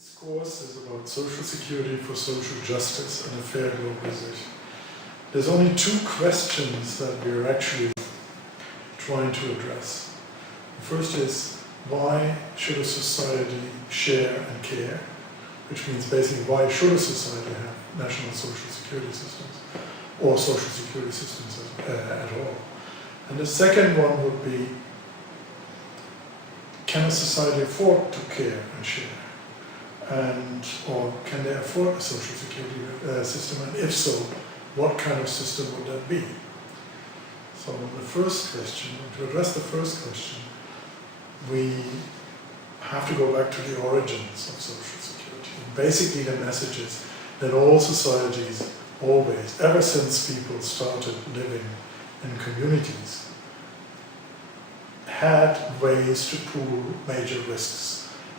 This course is about social security for social justice and a fair globalization. There's only two questions that we're actually trying to address. The first is, why should a society share and care? Which means basically, why should a society have national social security systems or social security systems at all? And the second one would be, can a society afford to care and share? Or can they afford a social security system? And if so, what kind of system would that be? So the first question, to address the first question, we have to go back to the origins of social security. And basically the message is that all societies always, ever since people started living in communities, had ways to pool major risks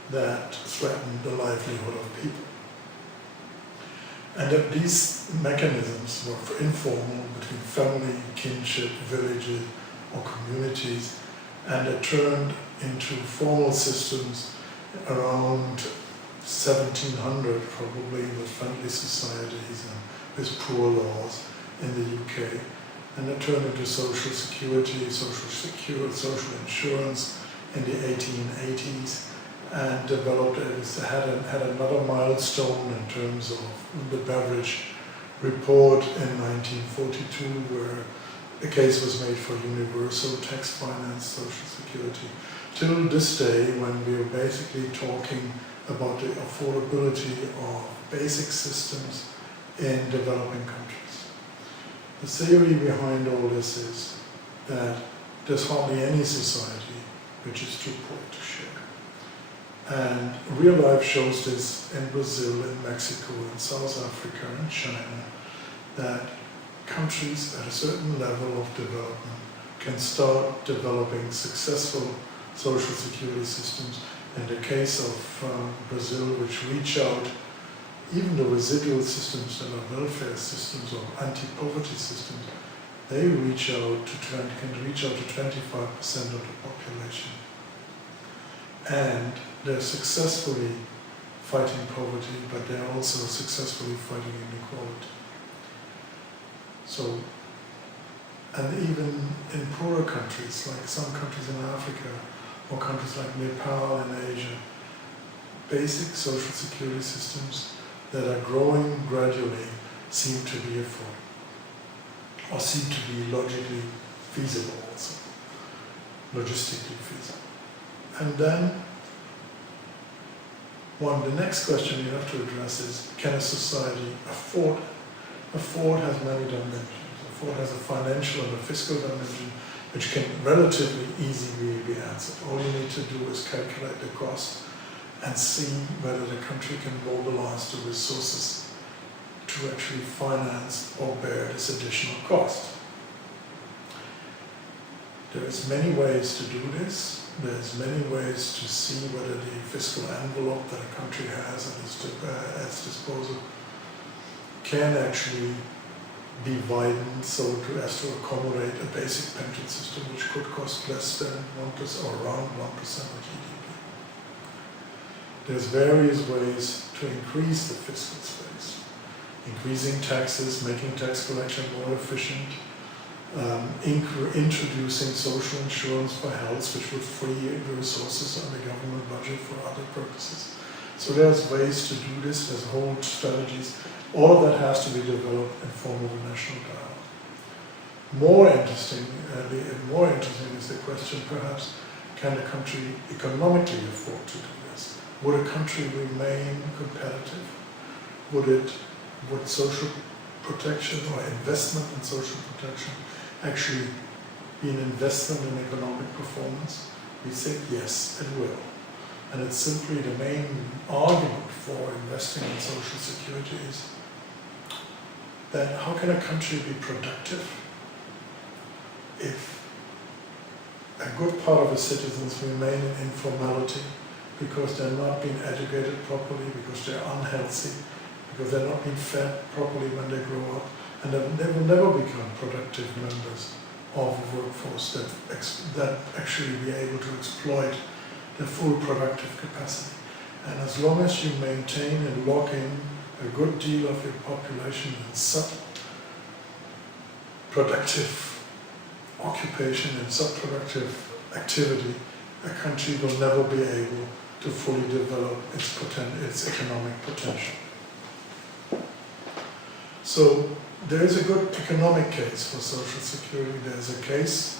that threatened the livelihood of people. And that these mechanisms were informal between family, kinship, villages, or communities, and that turned into formal systems around 1700, probably, with friendly societies and with poor laws in the UK. And that turned into social security, social insurance in the 1880s, and developed, had another milestone in terms of the Beveridge report in 1942, where a case was made for universal tax finance social security, till this day when we are basically talking about the affordability of basic systems in developing countries. The theory behind all this is that there's hardly any society which is too poor to share. And real life shows this in Brazil, in Mexico, in South Africa, in China, that countries at a certain level of development can start developing successful social security systems. In the case of Brazil, which reach out, even the residual systems that are welfare systems or anti-poverty systems, they can reach out to 25% of the population. And they're successfully fighting poverty, but they're also successfully fighting inequality. So, and even in poorer countries, like some countries in Africa, or countries like Nepal in Asia, basic social security systems that are growing gradually seem to be affordable, or seem to be logically feasible also, logistically feasible. And then, the next question you have to address is, can a society afford it? Afford has many dimensions. Afford has a financial and a fiscal dimension, which can relatively easily be answered. All you need to do is calculate the cost and see whether the country can mobilize the resources to actually finance or bear this additional cost. There's many ways to do this. There's many ways to see whether the fiscal envelope that a country has at its disposal can actually be widened so as to accommodate a basic pension system which could cost less than 1% or around 1% of GDP. There's various ways to increase the fiscal space. Increasing taxes, making tax collection more efficient, introducing social insurance for health, which would free the resources on the government budget for other purposes. So there's ways to do this, there's whole strategies. All of that has to be developed in form of a national dialogue. More interesting is the question, perhaps, can a country economically afford to do this? Would a country remain competitive? Would social protection or investment in social protection actually be an investment in economic performance? We think yes, it will. And it's simply the main argument for investing in social security is that how can a country be productive if a good part of its citizens remain in informality because they're not being educated properly, because they're unhealthy, because they're not being fed properly when they grow up, and they will never become productive members of a workforce that actually be able to exploit their full productive capacity. And as long as you maintain and lock in a good deal of your population in sub-productive occupation and sub-productive activity, a country will never be able to fully develop its economic potential. So there is a good economic case for social security. There is a case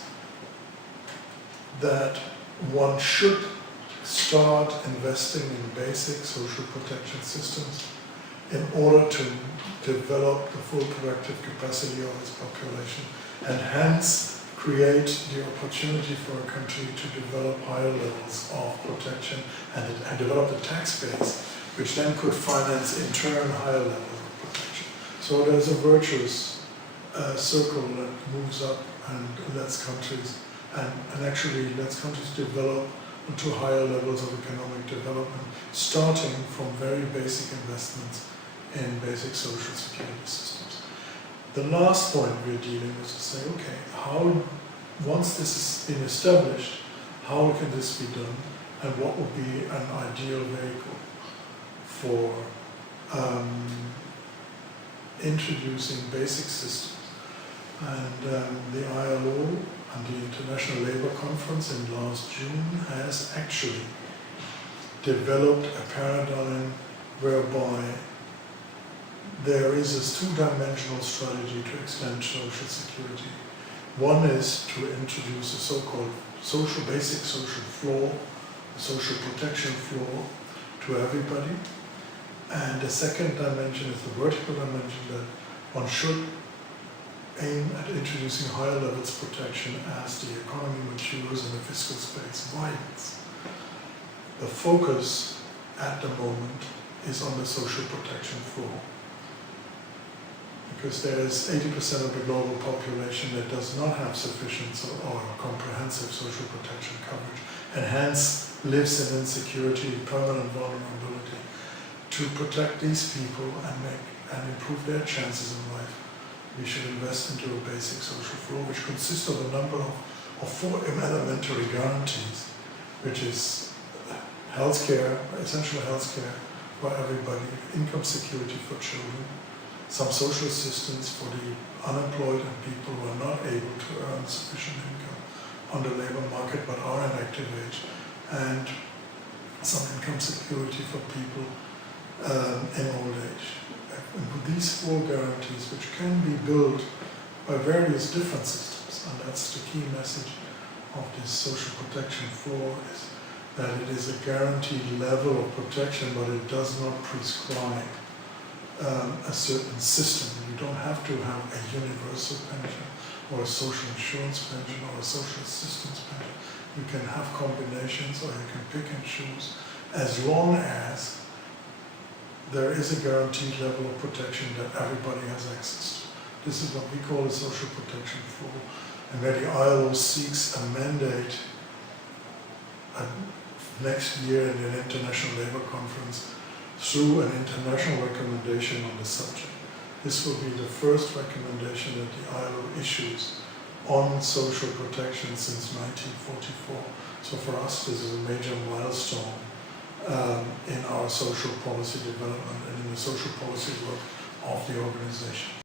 that one should start investing in basic social protection systems in order to develop the full productive capacity of its population, and hence create the opportunity for a country to develop higher levels of protection and develop the tax base, which then could finance in turn higher levels of protection. So there's a virtuous circle that moves up and lets countries develop to higher levels of economic development, starting from very basic investments in basic social security systems. The last point we're dealing with is to say, okay, once this has been established, how can this be done, and what would be an ideal vehicle for introducing basic systems? And the ILO and the International Labour Conference in last June has actually developed a paradigm whereby there is a two-dimensional strategy to extend social security. One is to introduce a so-called basic social floor, a social protection floor to everybody. And the second dimension is the vertical dimension, that one should aim at introducing higher levels of protection as the economy matures and the fiscal space widens. The focus at the moment is on the social protection floor, because there is 80% of the global population that does not have sufficient or comprehensive social protection coverage, and hence lives in insecurity, permanent vulnerability. To protect these people and improve their chances in life, we should invest into a basic social floor, which consists of a number of 4 elementary guarantees, which is healthcare, essential healthcare for everybody, income security for children, some social assistance for the unemployed and people who are not able to earn sufficient income on the labor market but are in active age, and some income security for people in old age. And with these 4 guarantees, which can be built by various different systems, and that's the key message of this social protection floor, is that it is a guaranteed level of protection, but it does not prescribe a certain system. You don't have to have a universal pension or a social insurance pension or a social assistance pension. You can have combinations, or you can pick and choose, as long as there is a guaranteed level of protection that everybody has access to. This is what we call a social protection floor, and where the ILO seeks a mandate next year in the International Labour Conference through an international recommendation on the subject. This will be the first recommendation that the ILO issues on social protection since 1944. So for us, this is a major milestone in our social policy development and in the social policy work of the organization.